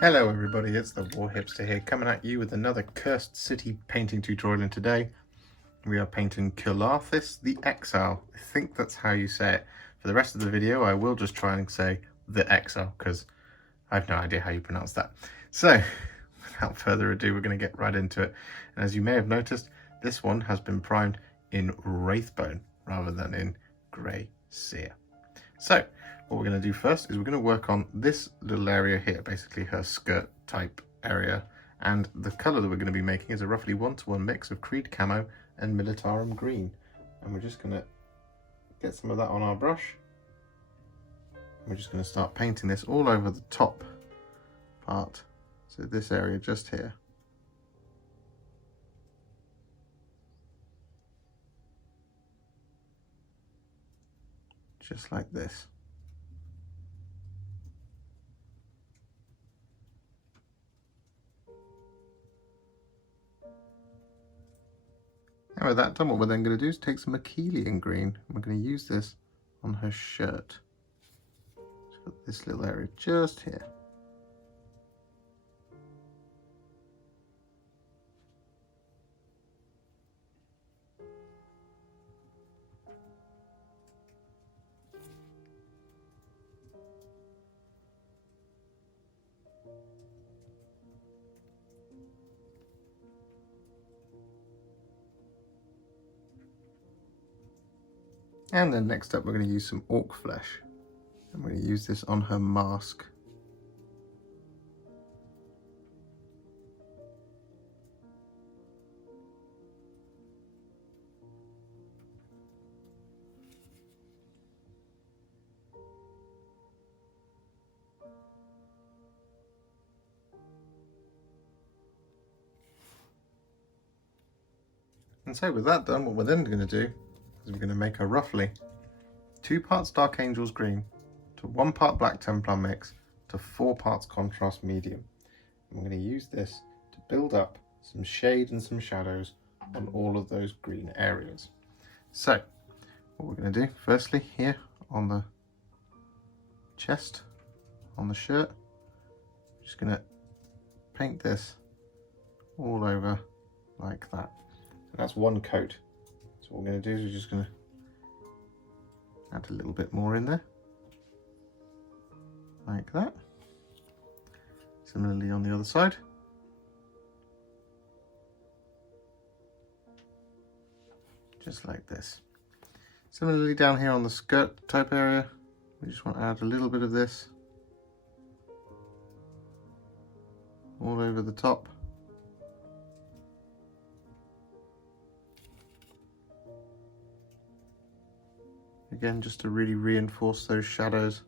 Hello everybody, it's the War Hipster here, coming at you with another Cursed City painting tutorial, and today we are painting Qulathis the Exile. I think that's how you say it. For the rest of the video I will just try and say the Exile, because I have no idea how you pronounce that. So, without further ado, we're going to get right into it. And as you may have noticed, this one has been primed in Wraithbone rather than in Grey Seer. So, what we're going to do first is we're going to work on this little area here, basically her skirt type area, and the colour that we're going to be making is a roughly 1-to-1 mix of Creed Camo and Militarum Green, and we're just going to get some of that on our brush. We're just going to start painting this all over the top part, so this area just here. Just like this. And with that done, what we're then going to do is take some Akhelian Green, and we're going to use this on her shirt. She's got this little area just here. And then next up we're going to use some Ork Flesh. I'm going to use this on her mask. And so with that done, what we're then going to do is we're going to make a roughly 2 parts Dark Angels Green to 1 part Black Templar mix to 4 parts Contrast Medium. And we're going to use this to build up some shade and some shadows on all of those green areas. So what we're going to do, firstly here on the chest, on the shirt, I'm just going to paint this all over like that. And that's 1 coat. So what we're going to do is we're just going to add a little bit more in there, like that. Similarly on the other side. Just like this. Similarly down here on the skirt type area, we just want to add a little bit of this all over the top. Again, just to really reinforce those shadows.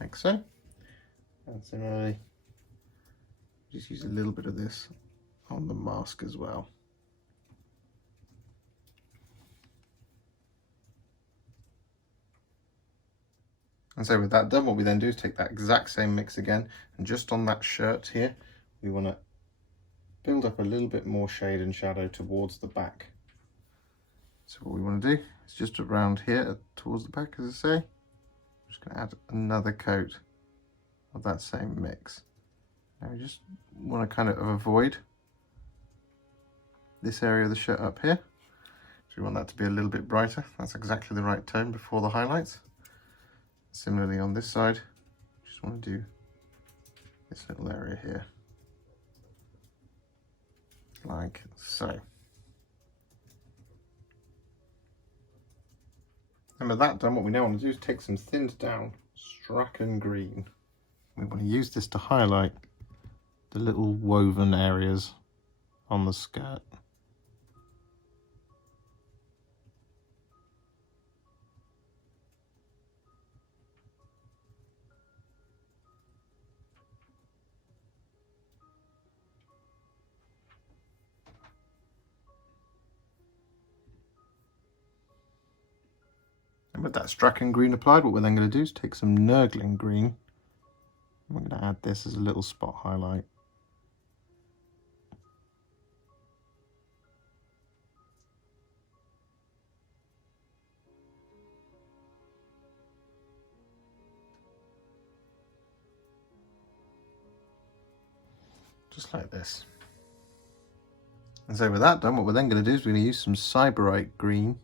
Like so. And similarly, just use a little bit of this on the mask as well. And so with that done, what we then do is take that exact same mix again, and just on that shirt here, we want to build up a little bit more shade and shadow towards the back. So what we want to do is just around here towards the back, as I say, I'm just going to add another coat of that same mix. Now we just want to kind of avoid this area of the shirt up here. So we want that to be a little bit brighter. That's exactly the right tone before the highlights. Similarly on this side, just want to do this little area here, like so. And with that done, what we now want to do is take some thinned down Straken Green. We want to use this to highlight the little woven areas on the skirt. And with that Straken Green applied, what we're then going to do is take some Nurgling Green. We're going to add this as a little spot highlight. Just like this. And so with that done, what we're then going to do is we're going to use some Sybarite Green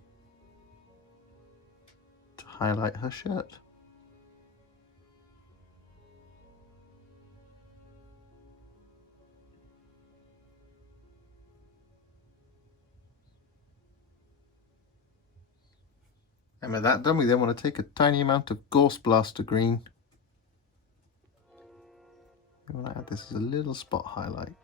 to highlight her shirt. And with that done, we then want to take a tiny amount of Gorse Blaster Green. We want to add this as a little spot highlight.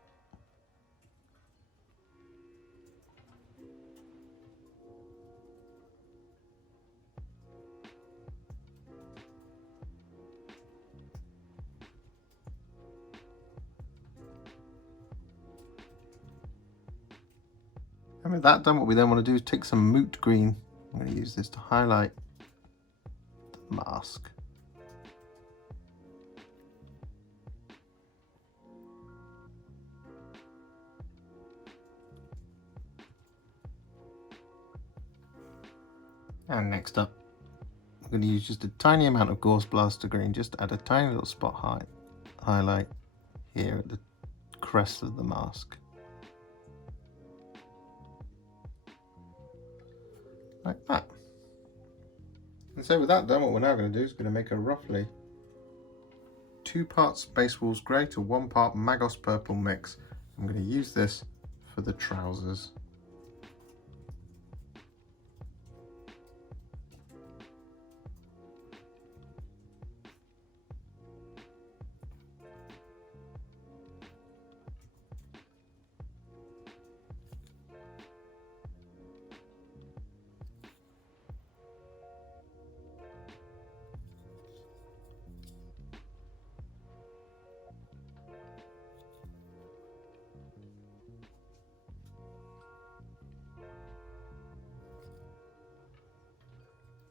And with that done, what we then want to do is take some Moot Green. I'm going to use this to highlight the mask. And next up, I'm going to use just a tiny amount of Gorse Blaster Green, just to add a tiny little spot highlight here at the crest of the mask. Like that. And so with that done, what we're now going to do is going to make a roughly 2 parts Space Wolves Grey to 1 part Magos Purple mix. I'm going to use this for the trousers.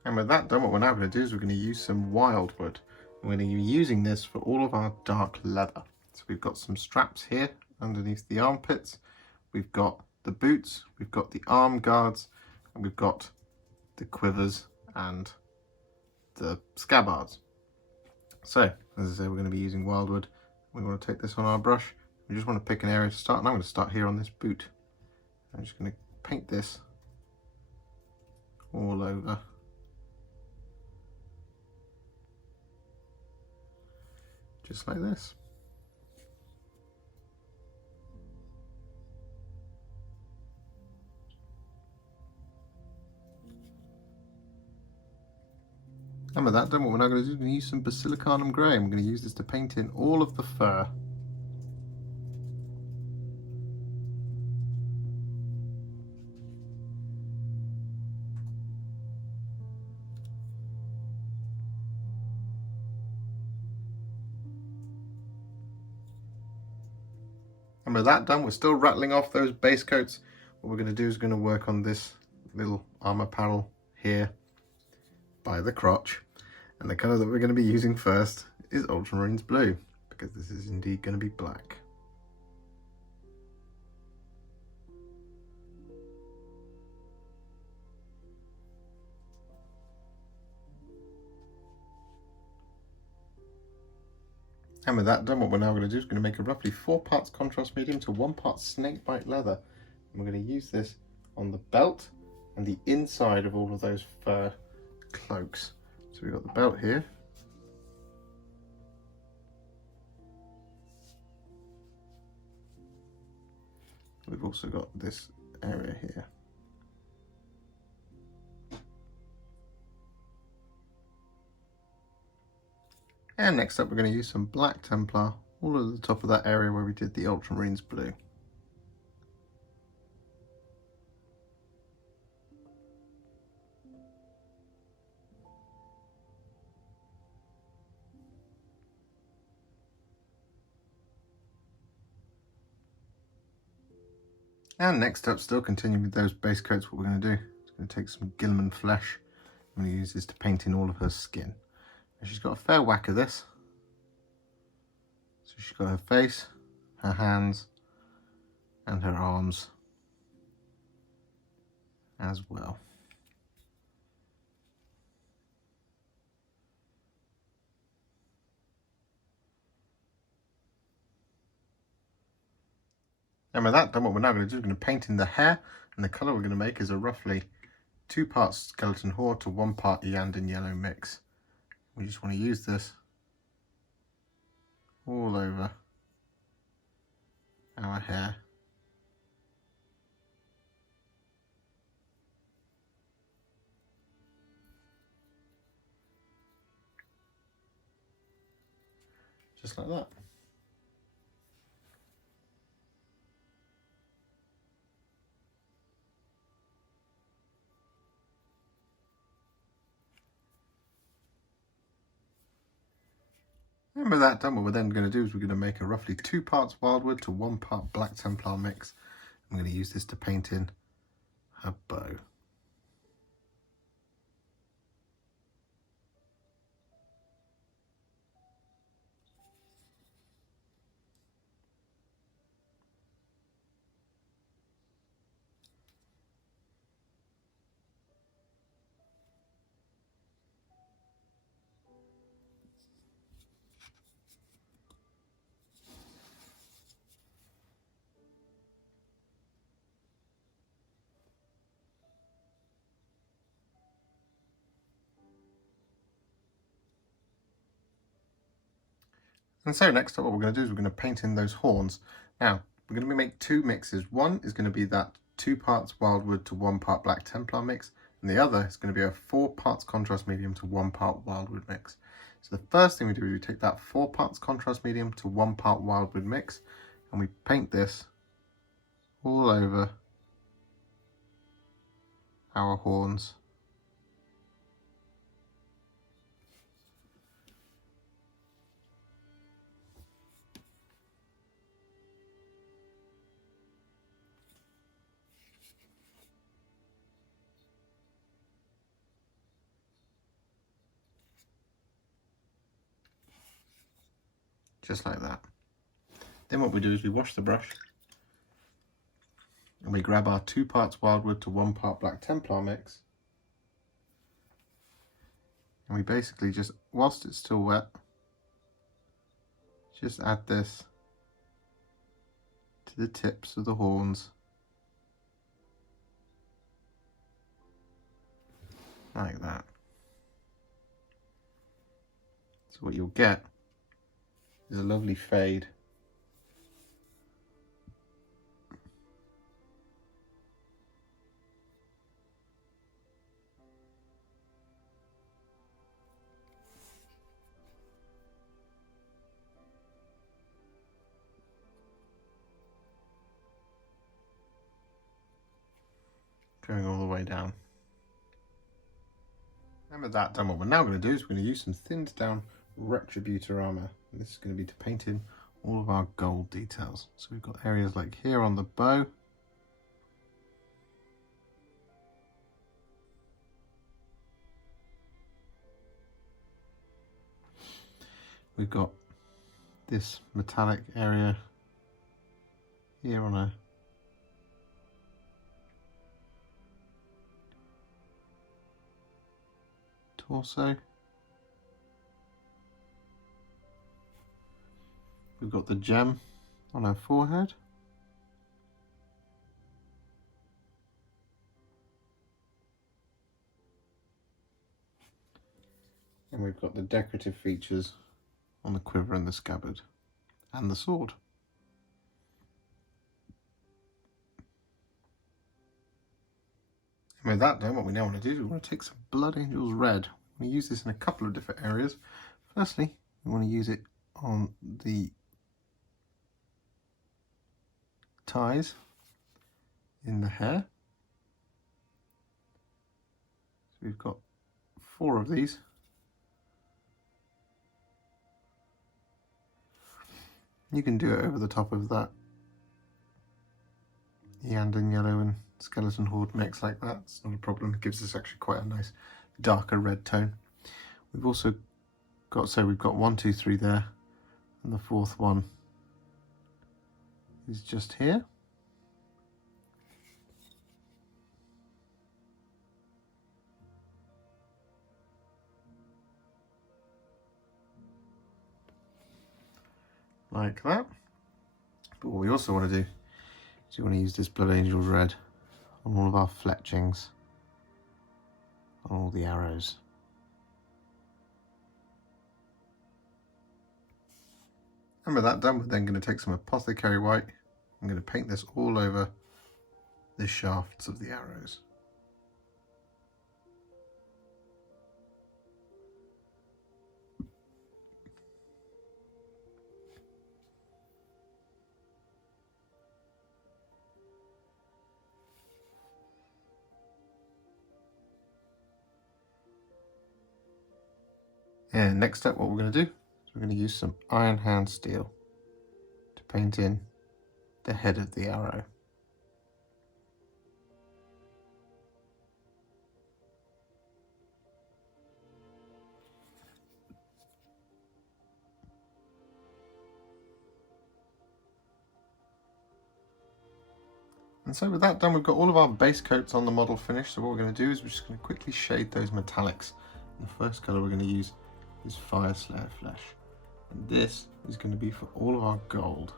And with that done, what we're now going to do is we're going to use some Wyldwood. We're going to be using this for all of our dark leather. So we've got some straps here underneath the armpits. We've got the boots, we've got the arm guards, and we've got the quivers and the scabbards. So, as I say, we're going to be using Wyldwood. We want to take this on our brush. We just want to pick an area to start, and I'm going to start here on this boot. I'm just going to paint this all over. Just like this. And with that done, what we're now going to do is we're going to use some Basilicanum Grey, and we're going to use this to paint in all of the fur. And with that done, we're still rattling off those base coats. What we're going to do is going to work on this little armor panel here by the crotch. And the colour that we're going to be using first is Ultramarines Blue, because this is indeed going to be black. And with that done, what we're now going to do is going to make a roughly 4 parts contrast medium to 1 part Snakebite Leather. And we're going to use this on the belt and the inside of all of those fur cloaks. So we've got the belt here. We've also got this area here. And next up, we're going to use some black Templar all over the top of that area where we did the Ultramarines Blue. And next up, still continuing with those base coats, what we're going to do is going to take some Guilliman Flesh. I'm going to use this to paint in all of her skin. And she's got a fair whack of this. So she's got her face, her hands, and her arms as well. And with that done, what we're now going to do is we're going to paint in the hair, and the colour we're going to make is a roughly 2 parts Skeleton Horde to 1 part Iyanden Yellow mix. We just want to use this all over our hair. Just like that. And with that done, what we're then going to do is we're going to make a roughly 2 parts Wyldwood to 1 part Black Templar mix. I'm going to use this to paint in her bow. And so next up, what we're going to do is we're going to paint in those horns. Now, we're going to make 2 mixes. One is going to be that 2 parts Wyldwood to 1 part Black Templar mix, and the other is going to be a 4 parts Contrast Medium to 1 part Wyldwood mix. So the first thing we do is we take that 4 parts Contrast Medium to 1 part Wyldwood mix, and we paint this all over our horns. Just like that. Then what we do is we wash the brush and we grab our 2 parts Wyldwood to 1 part Black Templar mix, and we basically just, whilst it's still wet, just add this to the tips of the horns like that. So what you'll get is a lovely fade. Going all the way down. And with that done, what we're now going to do is we're going to use some thinned down Retributor Armour. And this is going to be to paint in all of our gold details. So we've got areas like here on the bow. We've got this metallic area here on a torso. We've got the gem on her forehead. And we've got the decorative features on the quiver and the scabbard and the sword. And with that done, what we now want to do is we want to take some Blood Angels Red. We use this in a couple of different areas. Firstly, we want to use it on the ties in the hair. So we've got 4 of these. You can do it over the top of that Iyanden Yellow and Skeleton Horde mix like that. It's not a problem. It gives us actually quite a nice darker red tone. We've also got, so we've got 1, 2, 3 there, and the 4th one is just here. Like that. But what we also want to do is we want to use this Blood Angel Red on all of our fletchings, on all the arrows. And with that done, we're then going to take some Apothecary White. I'm going to paint this all over the shafts of the arrows. And next up, what we're going to do is we're going to use some Iron Hand Steel to paint in the head of the arrow. And so with that done, we've got all of our base coats on the model finished. So what we're going to do is we're just going to quickly shade those metallics. And the first colour we're going to use is Fyreslayer Flesh. And this is going to be for all of our gold.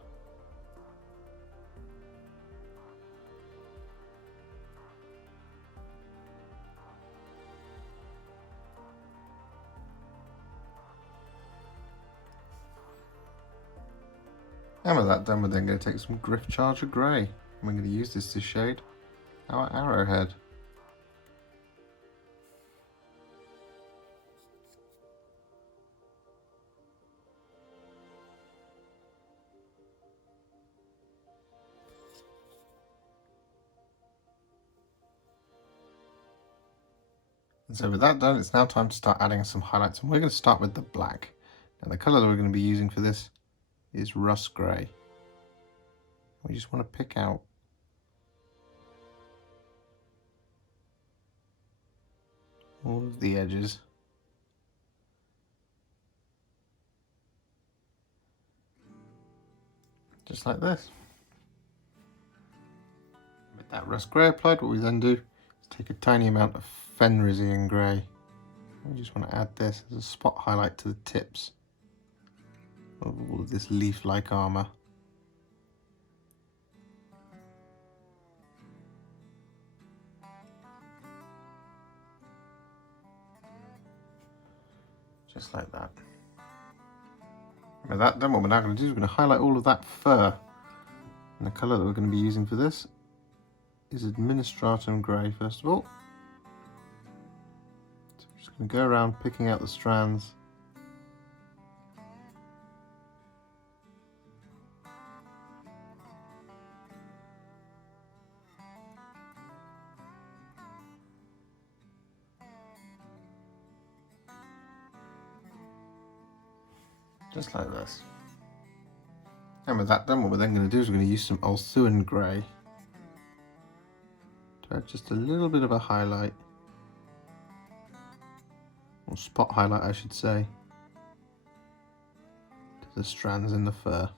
And with that done, we're then going to take some Gryph Grey. And we're going to use this to shade our arrowhead. And so with that done, it's now time to start adding some highlights, and we're going to start with the black. Now the colour that we're going to be using for this is Russ Grey. We just want to pick out all of the edges. Just like this. With that Russ Grey applied, what we then do is take a tiny amount of Fenrisian Grey. We just want to add this as a spot highlight to the tips of all of this leaf-like armour. Just like that. With that done, what we're now going to do is we're going to highlight all of that fur. And the colour that we're going to be using for this is Administratum Grey first of all. So we're just going to go around picking out the strands. Just like this. And with that done, what we're then going to do is we're going to use some Ulthuan Grey to add just a little bit of a highlight, or spot highlight I should say, to the strands in the fur.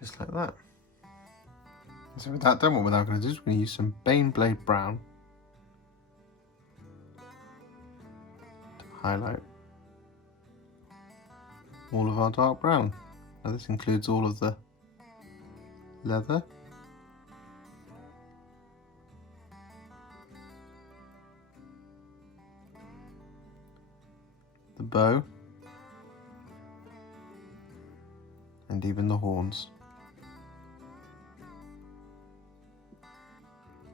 Just like that. So with that done, what we're now going to do is we're going to use some Baneblade Brown to highlight all of our dark brown. Now this includes all of the leather, the bow, and even the horns.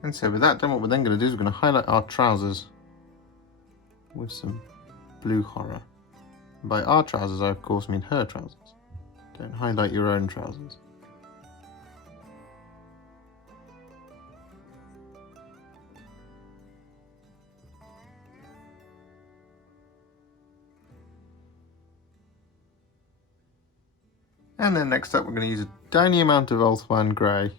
And so with that done, what we're then going to do is we're going to highlight our trousers with some blue horror. And by our trousers, I of course mean her trousers. Don't highlight your own trousers. And then next up, we're going to use a tiny amount of Ulthuan Grey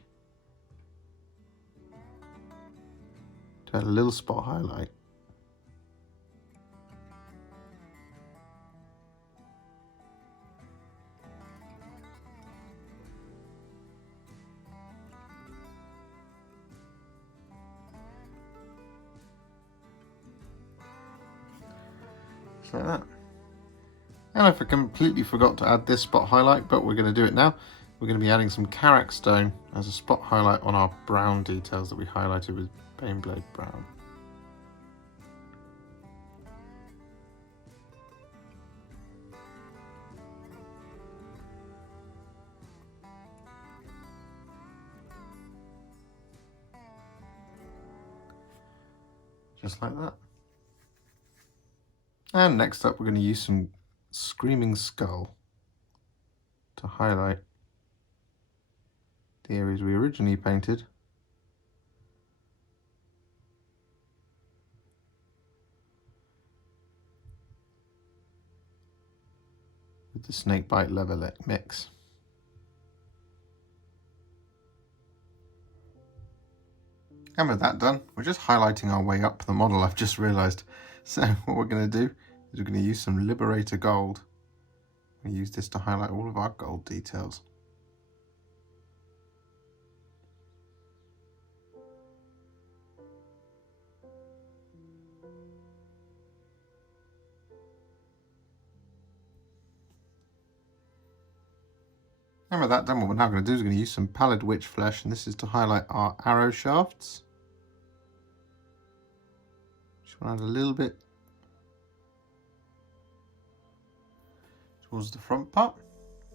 to add a little spot highlight. Just like that. And I completely forgot to add this spot highlight, but we're going to do it now. We're going to be adding some Karak Stone as a spot highlight on our brown details that we highlighted with Baneblade Brown. Just like that. And next up, we're going to use some Screaming Skull to highlight the areas we originally painted with the Snakebite Leather mix. And with that done, we're just highlighting our way up the model, I've just realised. So what we're going to do is we're going to use some Liberator Gold. We use this to highlight all of our gold details. And with that done, what we're now going to do is we're going to use some Pallid Witch Flesh, and this is to highlight our arrow shafts. Just want to add a little bit towards the front part,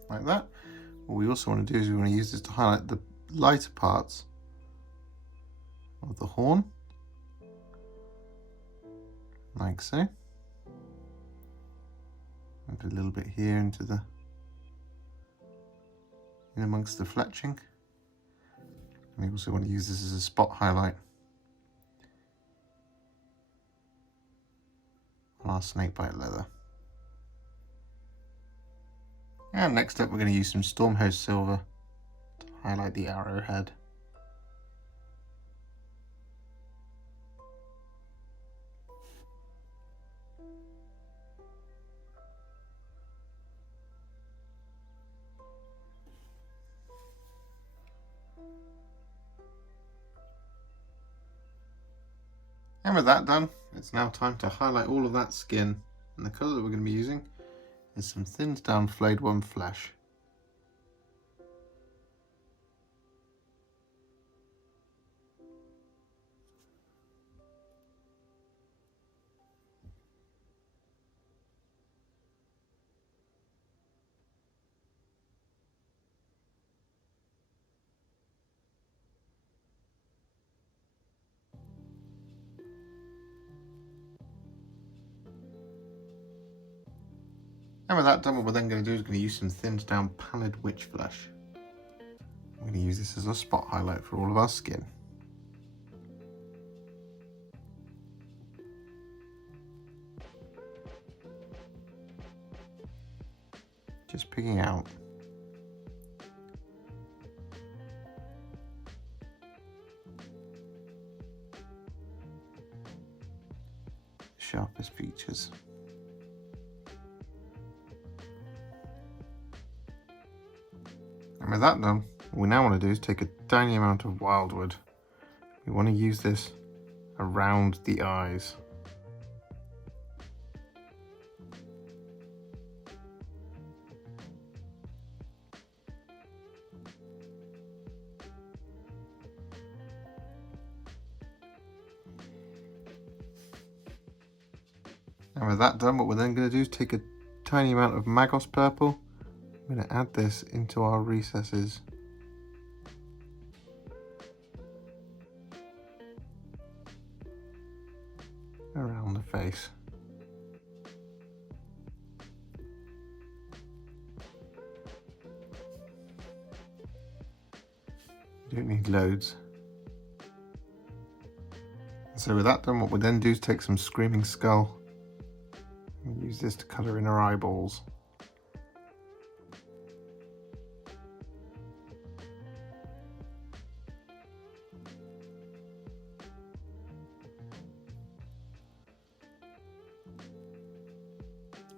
like that. What we also want to do is we want to use this to highlight the lighter parts of the horn, like so. Add a little bit here into the in amongst the fletching. And we also want to use this as a spot highlight on our Snakebite Leather. And next up, we're going to use some Stormhost Silver to highlight the arrowhead. And with that done, it's now time to highlight all of that skin. And the colour that we're going to be using is some thinned down Flayed One Flesh. And with that done, what we're then going to do is going to use some thinned down Pallid Witch Flesh. We're going to use this as a spot highlight for all of our skin. Just picking out the sharpest features. And with that done, what we now want to do is take a tiny amount of Wyldwood. We want to use this around the eyes. And with that done, what we're then going to do is take a tiny amount of Magos Purple. I'm going to add this into our recesses. around the face. You don't need loads. So with that done, what we then do is take some Screaming Skull and use this to colour in her eyeballs.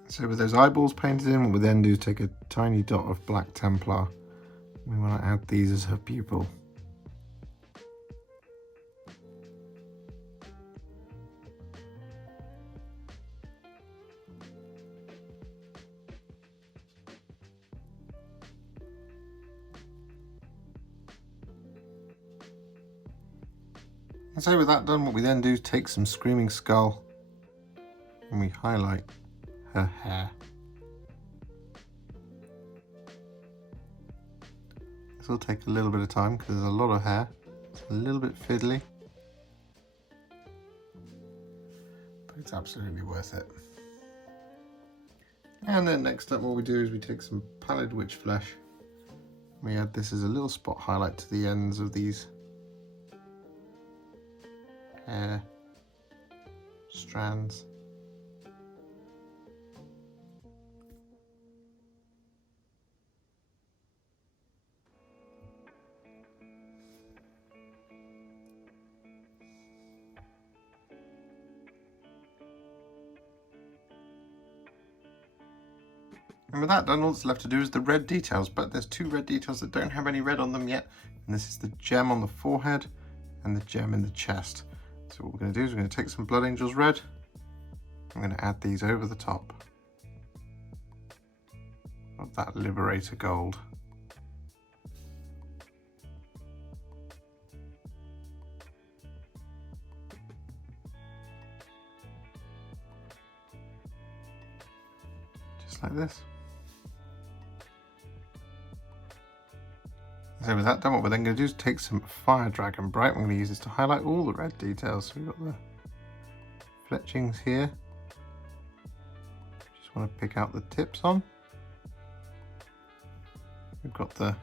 So with those eyeballs painted in, what we then do is take a tiny dot of Black Templar. We want to add these as her pupil. And so with that done, what we then do is take some Screaming Skull and we highlight her hair. This will take a little bit of time because there's a lot of hair. It's a little bit fiddly, but it's absolutely worth it. And then next up, what we do is we take some Pallid Witch Flesh. We add this as a little spot highlight to the ends of these hair strands. And with that done, all that's left to do is the red details, but there's two red details that don't have any red on them yet, and this is the gem on the forehead and the gem in the chest. So what we're going to do is we're going to take some Blood Angels red, I'm going to add these over the top of that Liberator Gold. Just like this. So with that done, what we're then going to do is take some Fire Dragon Bright. We're going to use this to highlight all the red details. So we've got the fletchings here. Just want to pick out the tips on. We've got the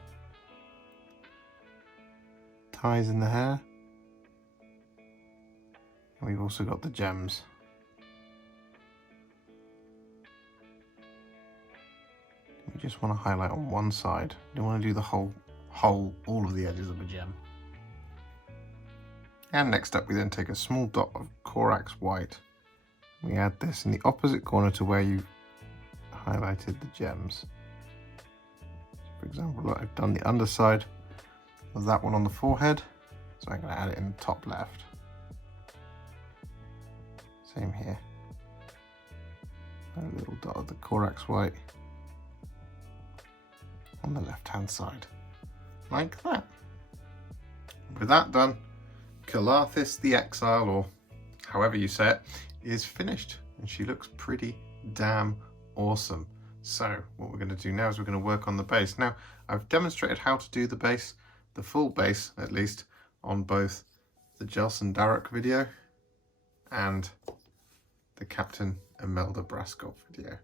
ties in the hair. And we've also got the gems. We just want to highlight on one side. You don't want to do the whole, all of the edges of a gem. And next up, we then take a small dot of Corax White. We add this in the opposite corner to where you highlighted the gems. For example, look, I've done the underside of that one on the forehead, so I'm going to add it in the top left. Same here. A little dot of the Corax White on the left hand side, like that. With that done, Qulathis the Exile, or however you say it, is finished, and she looks pretty damn awesome. So what we're going to do now is we're going to work on the base. Now, I've demonstrated how to do the base, the full base at least, on both the Jelson Darroch video and the Captain Imelda Braskov video.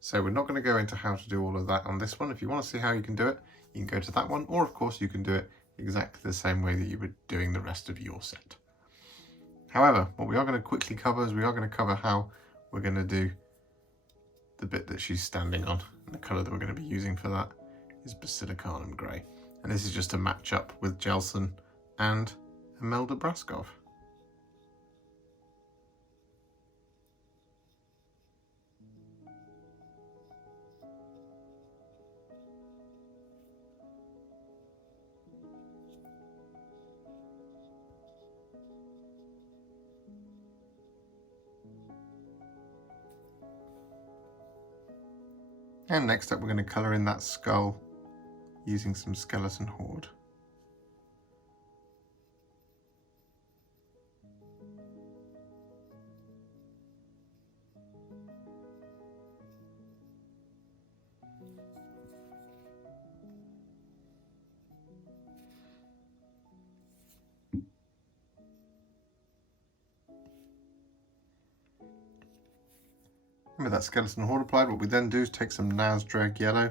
So we're not going to go into how to do all of that on this one. If you want to see how you can do it, you can go to that one, or of course you can do it exactly the same way that you were doing the rest of your set. However, what we are going to quickly cover is we are going to cover how we're going to do the bit that she's standing on. And the colour that we're going to be using for that is Basilicanum Grey. And this is just a match up with Jelson and Imelda Braskov. And next up, we're going to colour in that skull using some Skeleton Horde. And with that skeleton horde applied, what we then do is take some Nazdreg Yellow.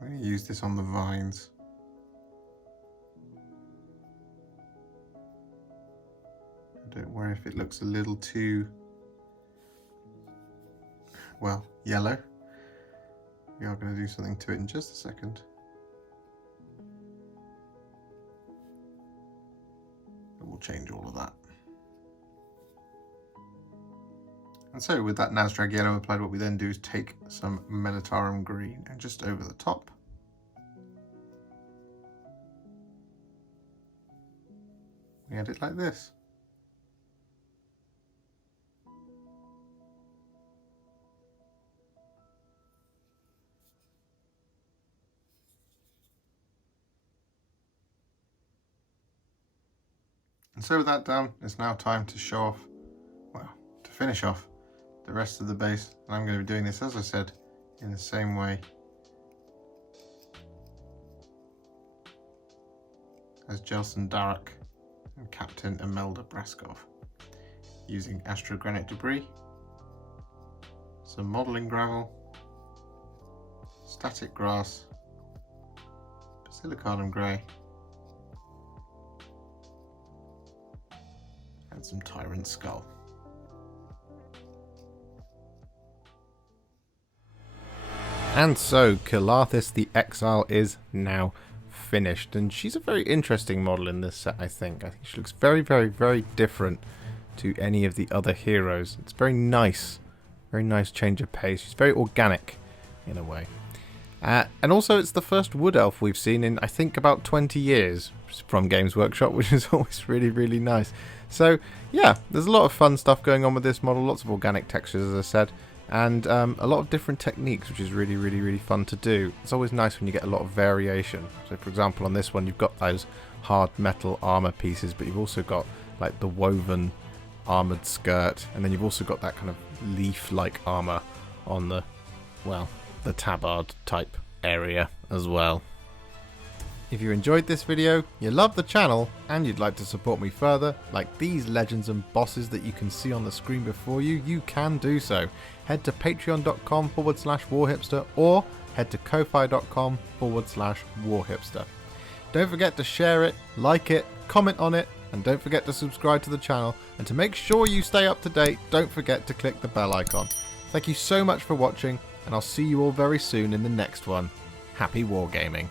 I'm going to use this on the vines. I don't worry if it looks a little too, well, yellow. We are going to do something to it in just a second. And we'll change all of that. And so with that Nazdreg Yellow applied, what we then do is take some Militarum Green and just over the top. We add it like this. And so with that done, it's now time to show off, well, to finish off the rest of the base. And I'm going to be doing this, as I said, in the same way as Jelson Darak and Captain Imelda Braskov, using astrogranite debris, some modelling gravel, static grass, Basilicanum Grey, and some Tyrant Skull. And so Qulathis the Exile is now finished, and she's a very interesting model in this set. I think she looks very, very, very different to any of the other heroes. It's very nice change of pace. She's very organic in a way, and also it's the first wood elf we've seen in I think about 20 years from Games Workshop, which is always really, really nice. So yeah, there's a lot of fun stuff going on with this model, lots of organic textures, as I said, and a lot of different techniques, which is really, really, really fun to do. It's always nice when you get a lot of variation. So for example, on this one you've got those hard metal armor pieces, but you've also got like the woven armored skirt, and then you've also got that kind of leaf-like armor on the, well, the tabard type area as well. If you enjoyed this video, you love the channel, and you'd like to support me further, like these legends and bosses that you can see on the screen before you, you can do so. Head to patreon.com/warhipster or head to ko-fi.com/warhipster. Don't forget to share it, like it, comment on it, and don't forget to subscribe to the channel. And to make sure you stay up to date, don't forget to click the bell icon. Thank you so much for watching, and I'll see you all very soon in the next one. Happy wargaming.